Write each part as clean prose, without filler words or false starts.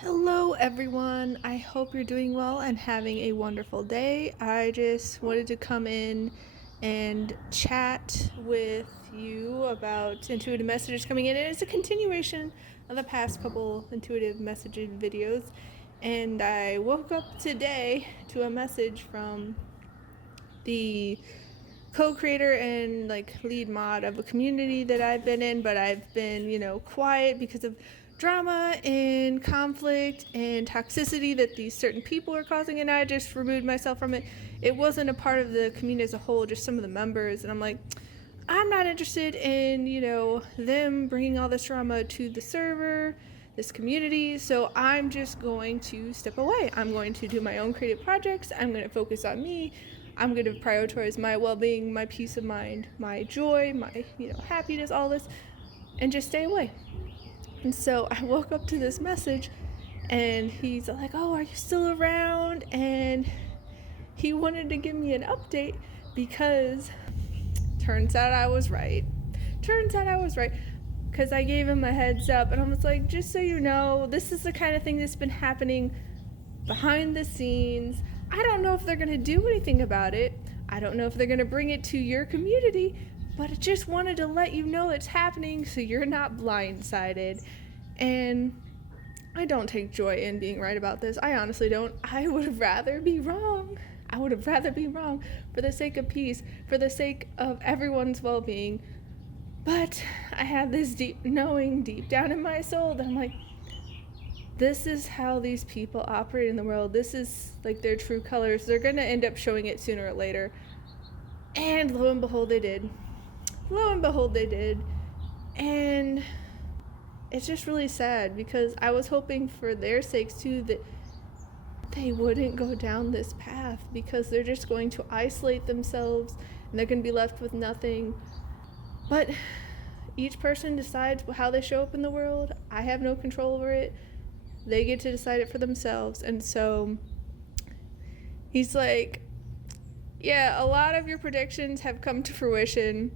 Hello, everyone. I hope you're doing well and having a wonderful day. I just wanted to come in and chat with you about intuitive messages coming in. And it's a continuation of the past couple intuitive messaging videos. And I woke up today to a message from the co-creator and lead mod of a community that I've been in, but I've been, quiet because of drama and conflict and toxicity that these certain people are causing, and I just removed myself from it. It wasn't a part of the community as a whole, just some of the members, and I'm like, I'm not interested in, them bringing all this drama to the server, this community, so I'm just going to step away. I'm going to do my own creative projects. I'm going to focus on me. I'm going to prioritize my well-being, my peace of mind, my joy, my, happiness, all this, and just stay away. And so I woke up to this message, and he's like, oh, are you still around? And he wanted to give me an update because turns out I was right. Because I gave him a heads up, and I was like, just so you know, this is the kind of thing that's been happening behind the scenes. I don't know if they're going to do anything about it. I don't know if they're going to bring it to your community, but I just wanted to let you know it's happening so you're not blindsided. And I don't take joy in being right about this. I honestly don't. I would rather be wrong. For the sake of peace, for the sake of everyone's well-being. But I have this deep knowing deep down in my soul that I'm like, this is how these people operate in the world. This is like their true colors. They're going to end up showing it sooner or later. And lo and behold, they did. And it's just really sad because I was hoping for their sakes too that they wouldn't go down this path, because they're just going to isolate themselves and they're going to be left with nothing. But each person decides how they show up in the world. I have no control over it. They get to decide it for themselves. And so he's like, yeah, a lot of your predictions have come to fruition,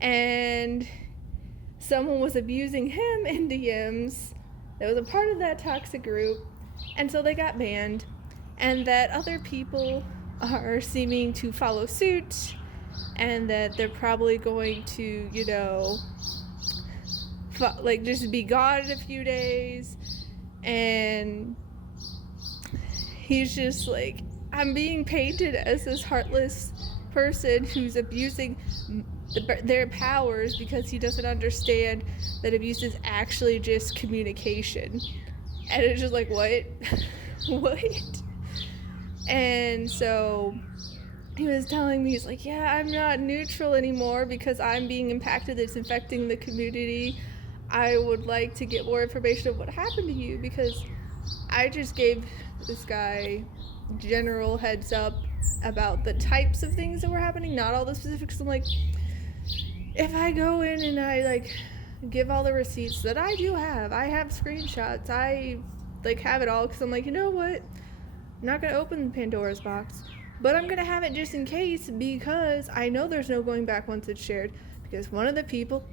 and someone was abusing him in DMs that was a part of that toxic group, and so they got banned, and that other people are seeming to follow suit, and that they're probably going to, just be gone in a few days. And he's just like, I'm being painted as this heartless person who's abusing their powers because he doesn't understand that abuse is actually just communication. And it's just like, what? What? And so he was telling me, he's like, yeah, I'm not neutral anymore because I'm being impacted. It's infecting the community. I would like to get more information of what happened to you, because I just gave this guy general heads up about the types of things that were happening, not all the specifics. I'm like, if I go in and I give all the receipts that I do have, I have screenshots, I have it all, because I'm like, you know what? I'm not going to open Pandora's box, but I'm going to have it just in case, because I know there's no going back once it's shared, because one of the people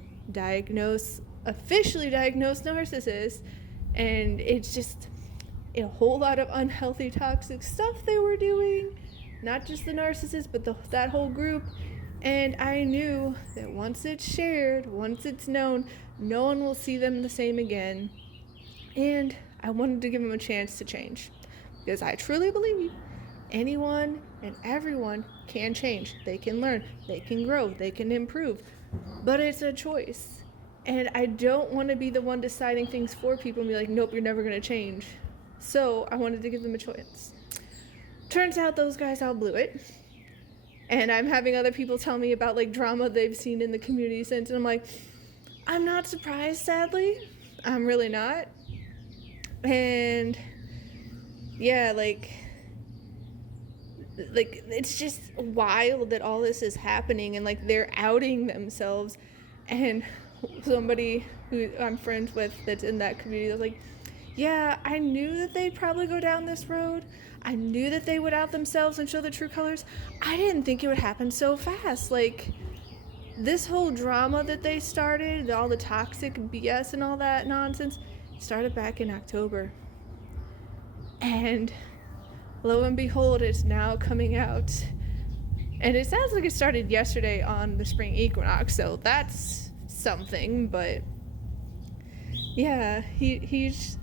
officially diagnosed narcissist, and it's just a whole lot of unhealthy, toxic stuff they were doing, not just the narcissist, but that whole group. And I knew that once it's shared, once it's known, no one will see them the same again. And I wanted to give them a chance to change, because I truly believe anyone and everyone can change. They can learn, they can grow, they can improve, but it's a choice. And I don't want to be the one deciding things for people and be like, nope, you're never going to change. So I wanted to give them a choice. Turns out those guys all blew it. And I'm having other people tell me about drama they've seen in the community since. And I'm like, I'm not surprised, sadly. I'm really not. And yeah, it's just wild that all this is happening, and they're outing themselves. And somebody who I'm friends with that's in that community was like, yeah, I knew that they'd probably go down this road. I knew that they would out themselves and show the true colors. I didn't think it would happen so fast. This whole drama that they started, all the toxic BS and all that nonsense, started back in October. And lo and behold, it's now coming out. And it sounds like it started yesterday on the spring equinox, so that's something. But yeah, he's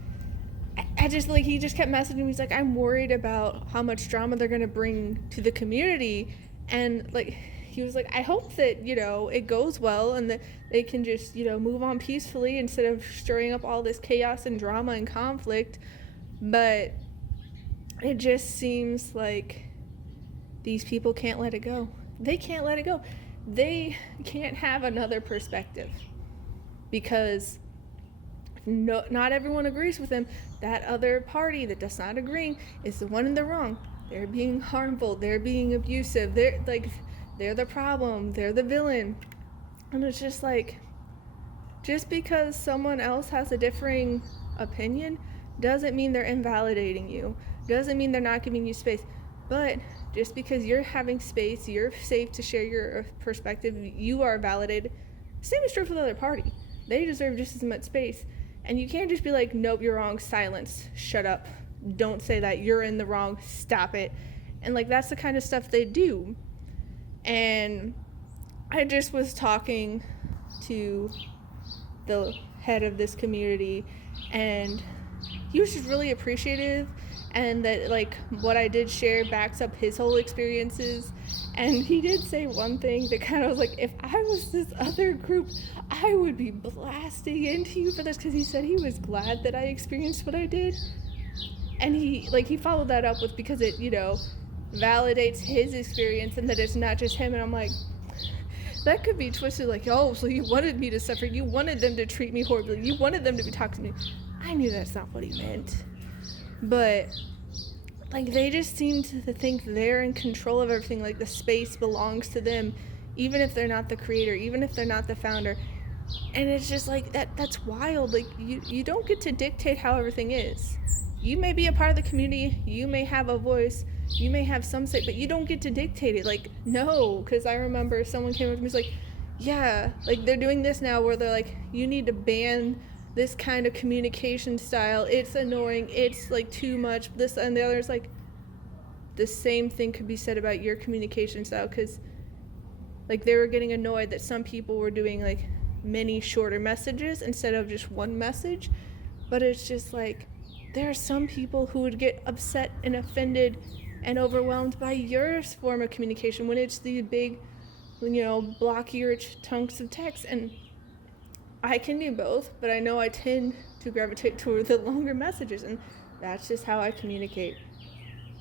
I just like, he just kept messaging me. He's like, I'm worried about how much drama they're gonna bring to the community. And like, he was like, I hope that, you know, it goes well and that they can just, you know, move on peacefully instead of stirring up all this chaos and drama and conflict. But it just seems like these people can't let it go. They can't let it go. They can't have another perspective because not everyone agrees with them. That other party that does not agree is the one in the wrong. They're being harmful. They're being abusive. They're the problem. They're the villain. And it's just like, just because someone else has a differing opinion doesn't mean they're invalidating you. Doesn't mean they're not giving you space. But just because you're having space, you're safe to share your perspective, you are validated. Same is true for the other party. They deserve just as much space. And you can't just be like, nope, you're wrong, silence, shut up, don't say that, you're in the wrong, stop it. And like, that's the kind of stuff they do. And I just was talking to the head of this community, and he was just really appreciative, and that like what I did share backs up his whole experiences. And he did say one thing that kind of was like, if I was this other group, I would be blasting into you for this, because he said he was glad that I experienced what I did. And he followed that up with, because it, you know, validates his experience and that it's not just him. And I'm like, that could be twisted like, oh, so you wanted me to suffer, you wanted them to treat me horribly, you wanted them to be toxic to me. I knew that's not what he meant. But like, they just seem to think they're in control of everything, like the space belongs to them, even if they're not the creator, even if they're not the founder. And it's just like, that's wild. Like, you don't get to dictate how everything is. You may be a part of the community, you may have a voice, you may have some say, but you don't get to dictate it. Like, no, because I remember someone came up to me and was like, yeah, like they're doing this now where they're like, you need to ban this kind of communication style, it's annoying, it's like too much, this and the other. Is like, the same thing could be said about your communication style, because like they were getting annoyed that some people were doing like many shorter messages instead of just one message. But it's just like, there are some people who would get upset and offended and overwhelmed by your form of communication when it's these big, you know, blockier chunks of text. And I can do both, but I know I tend to gravitate toward the longer messages, and that's just how I communicate.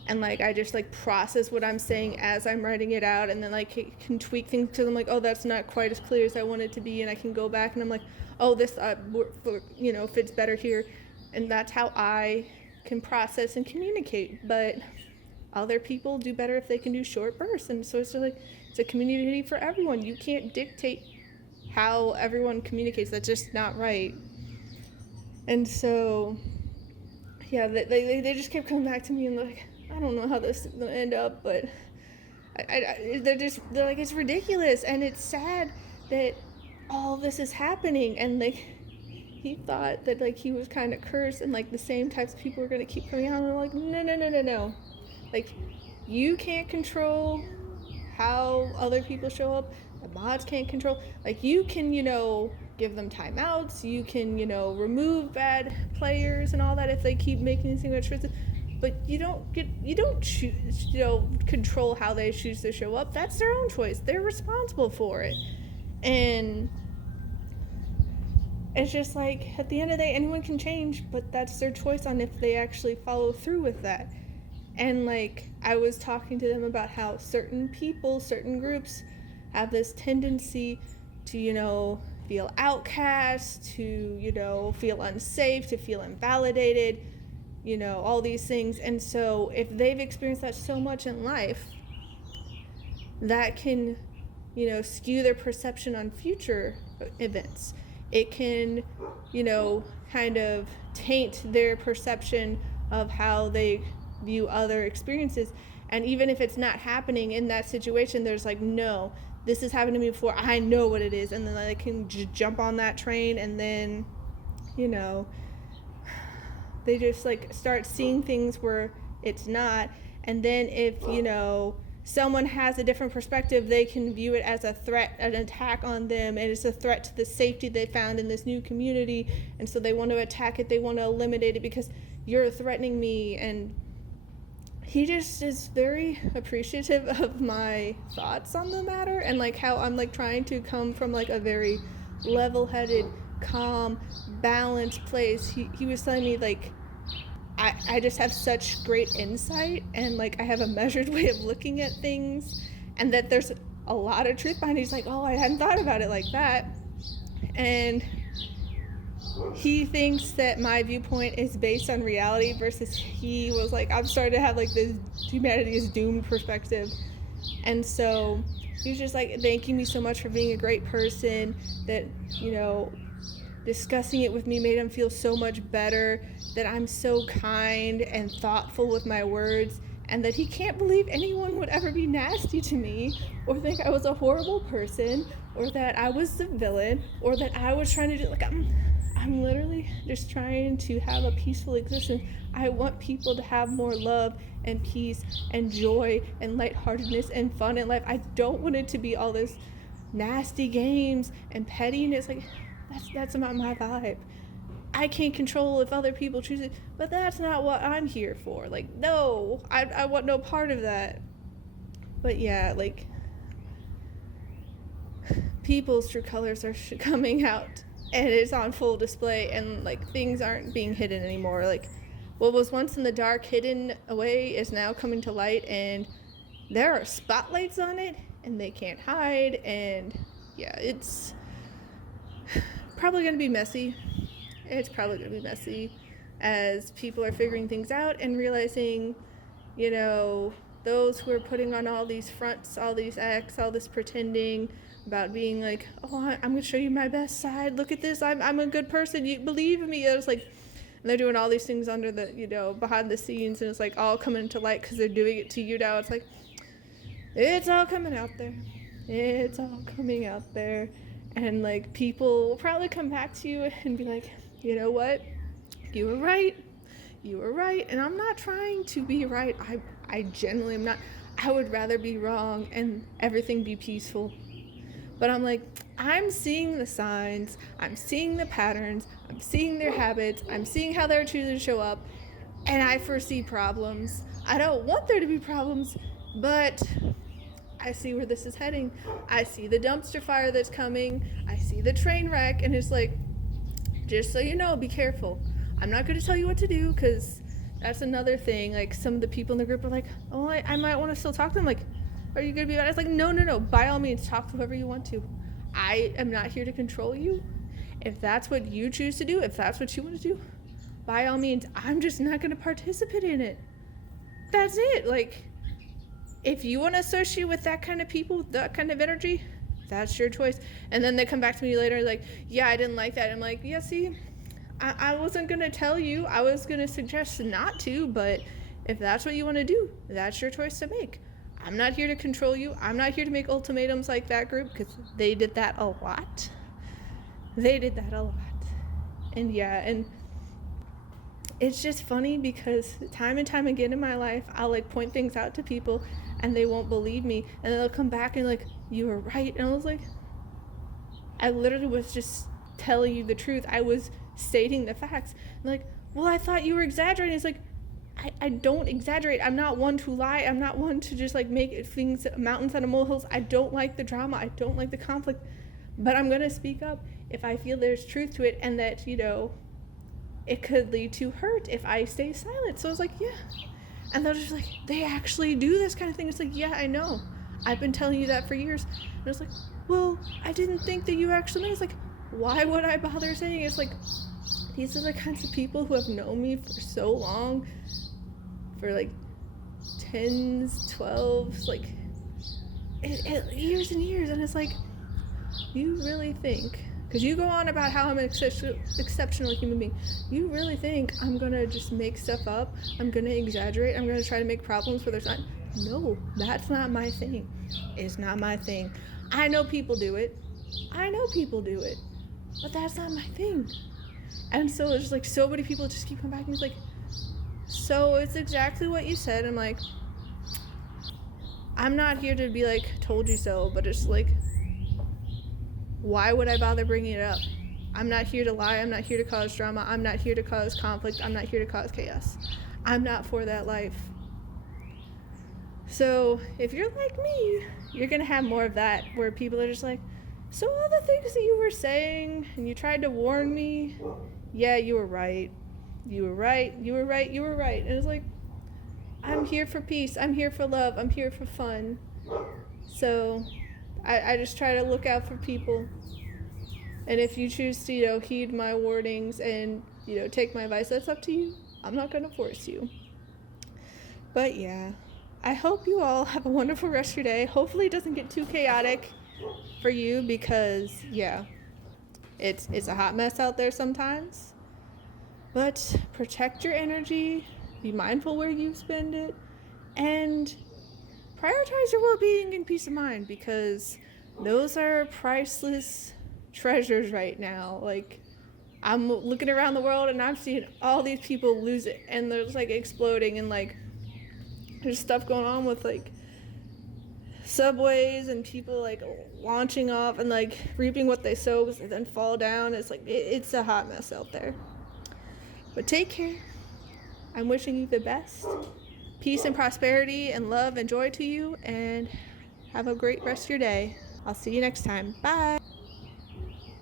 And like, I just like process what I'm saying as I'm writing it out, and then like can tweak things to them, like, oh, that's not quite as clear as I want it to be, and I can go back and I'm like, oh, this you know, fits better here. And that's how I can process and communicate. But other people do better if they can do short bursts, and so it's just like, it's a community for everyone. You can't dictate how everyone communicates. That's just not right. And so yeah, they just kept coming back to me and like, I don't know how this is gonna end up, but they're like, it's ridiculous and it's sad that all this is happening. And like, he thought that like he was kind of cursed and like the same types of people were gonna keep coming out. And I'm like, no. Like, you can't control how other people show up. The mods can't control. Like, you can, you know, give them timeouts. You can, you know, remove bad players and all that if they keep making these things. But you don't choose, you know, control how they choose to show up. That's their own choice. They're responsible for it. And it's just like, at the end of the day, anyone can change, but that's their choice on if they actually follow through with that. And like, I was talking to them about how certain people, certain groups have this tendency to, you know, feel outcast, to, you know, feel unsafe, to feel invalidated, you know, all these things. And so if they've experienced that so much in life, that can, you know, skew their perception on future events. It can, you know, kind of taint their perception of how they view other experiences. And even if it's not happening in that situation, there's like, no, this has happened to me before, I know what it is. And then they can jump on that train, and then, you know, They just like start seeing things where it's not. And then if, someone has a different perspective, they can view it as a threat, an attack on them, and it's a threat to the safety they found in this new community. And so they want to attack it, they want to eliminate it because you're threatening me. And he just is very appreciative of my thoughts on the matter, and like how I'm like trying to come from like a very level-headed, calm, balanced place. He was telling me like I just have such great insight, and like I have a measured way of looking at things, and that there's a lot of truth behind it. He's like, oh, I hadn't thought about it like that. And he thinks that my viewpoint is based on reality, versus he was like, I'm starting to have like this humanity is doomed perspective. And so he was just like thanking me so much for being a great person, that discussing it with me made him feel so much better, that I'm so kind and thoughtful with my words, and that he can't believe anyone would ever be nasty to me or think I was a horrible person or that I was the villain or that I was trying to do like I'm literally just trying to have a peaceful existence. I want people to have more love and peace and joy and lightheartedness and fun in life. I don't want it to be all this nasty games and pettiness. Like that's not my vibe. I can't control if other people choose it, but that's not what I'm here for. Like, no, I want no part of that. But yeah, like, people's true colors are coming out, and it's on full display, and like things aren't being hidden anymore. Like what was once in the dark, hidden away, is now coming to light, and there are spotlights on it, and they can't hide. And yeah, it's probably gonna be messy. It's probably gonna be messy as people are figuring things out and realizing, those who are putting on all these fronts, all these acts, all this pretending about being like, oh, I'm gonna show you my best side. Look at this. I'm a good person. You believe in me. It's like, and they're doing all these things under the, behind the scenes, and it's like all coming to light because they're doing it to you now. It's like, it's all coming out there. It's all coming out there. And like people will probably come back to you and be like, you know what? You were right. And I'm not trying to be right. I genuinely am not. I would rather be wrong and everything be peaceful. But I'm like, I'm seeing the signs. I'm seeing the patterns. I'm seeing their habits. I'm seeing how they're choosing to show up. And I foresee problems. I don't want there to be problems, but I see where this is heading. I see the dumpster fire that's coming. I see the train wreck. And it's like, just so you know, be careful. I'm not going to tell you what to do, because that's another thing. Like, some of the people in the group are like, oh, I might want to still talk to them. Like, are you going to be bad? It's like, no. By all means, talk to whoever you want to. I am not here to control you. If that's what you choose to do, if that's what you want to do, by all means, I'm just not going to participate in it. That's it. Like, if you want to associate with that kind of people, that kind of energy, that's your choice. And then they come back to me later like, yeah, I didn't like that. I'm like, yeah, see, I wasn't going to tell you. I was going to suggest not to, but if that's what you want to do, that's your choice to make. I'm not here to control you. I'm not here to make ultimatums like that group, because they did that a lot. And yeah, and it's just funny because time and time again in my life, I'll like point things out to people and they won't believe me, and they'll come back and like, you were right. And I was like, I literally was just telling you the truth. I was stating the facts. And like, well, I thought you were exaggerating. It's like, I don't exaggerate. I'm not one to lie. I'm not one to just like make things mountains out of molehills. I don't like the drama. I don't like the conflict, but I'm going to speak up if I feel there's truth to it, and that, it could lead to hurt if I stay silent. So I was like, yeah. And they're just like, they actually do this kind of thing. It's like, yeah, I know. I've been telling you that for years. And I was like, well, I didn't think that you actually meant. It's like, why would I bother saying it? It's like, these are the kinds of people who have known me for so long, for like 10s, 12s, like years and years. And it's like, you really think, because you go on about how I'm an exceptional human being, you really think I'm gonna just make stuff up, I'm gonna exaggerate, I'm gonna try to make problems where there's not? No, that's not my thing. It's not my thing. I know people do it, but that's not my thing. And so there's like so many people just keep coming back and he's like, so it's exactly what you said. I'm like, I'm not here to be like, told you so, but it's like, why would I bother bringing it up? I'm not here to lie. I'm not here to cause drama. I'm not here to cause conflict. I'm not here to cause chaos. I'm not for that life. So if you're like me, you're going to have more of that where people are just like, so all the things that you were saying and you tried to warn me, yeah, you were right. You were right. You were right. You were right. And it's like, I'm here for peace. I'm here for love. I'm here for fun. So I just try to look out for people. And if you choose to, heed my warnings and, take my advice, that's up to you. I'm not going to force you. But yeah, I hope you all have a wonderful rest of your day. Hopefully it doesn't get too chaotic for you because, yeah, it's a hot mess out there sometimes. But protect your energy, be mindful where you spend it, and prioritize your well-being and peace of mind because those are priceless treasures right now. Like, I'm looking around the world and I'm seeing all these people lose it and they're just like exploding and like there's stuff going on with like subways and people like launching off and like reaping what they sow because they then fall down. It's like it's a hot mess out there. But take care. I'm wishing you the best. Peace and prosperity and love and joy to you, and have a great rest of your day. I'll see you next time. Bye.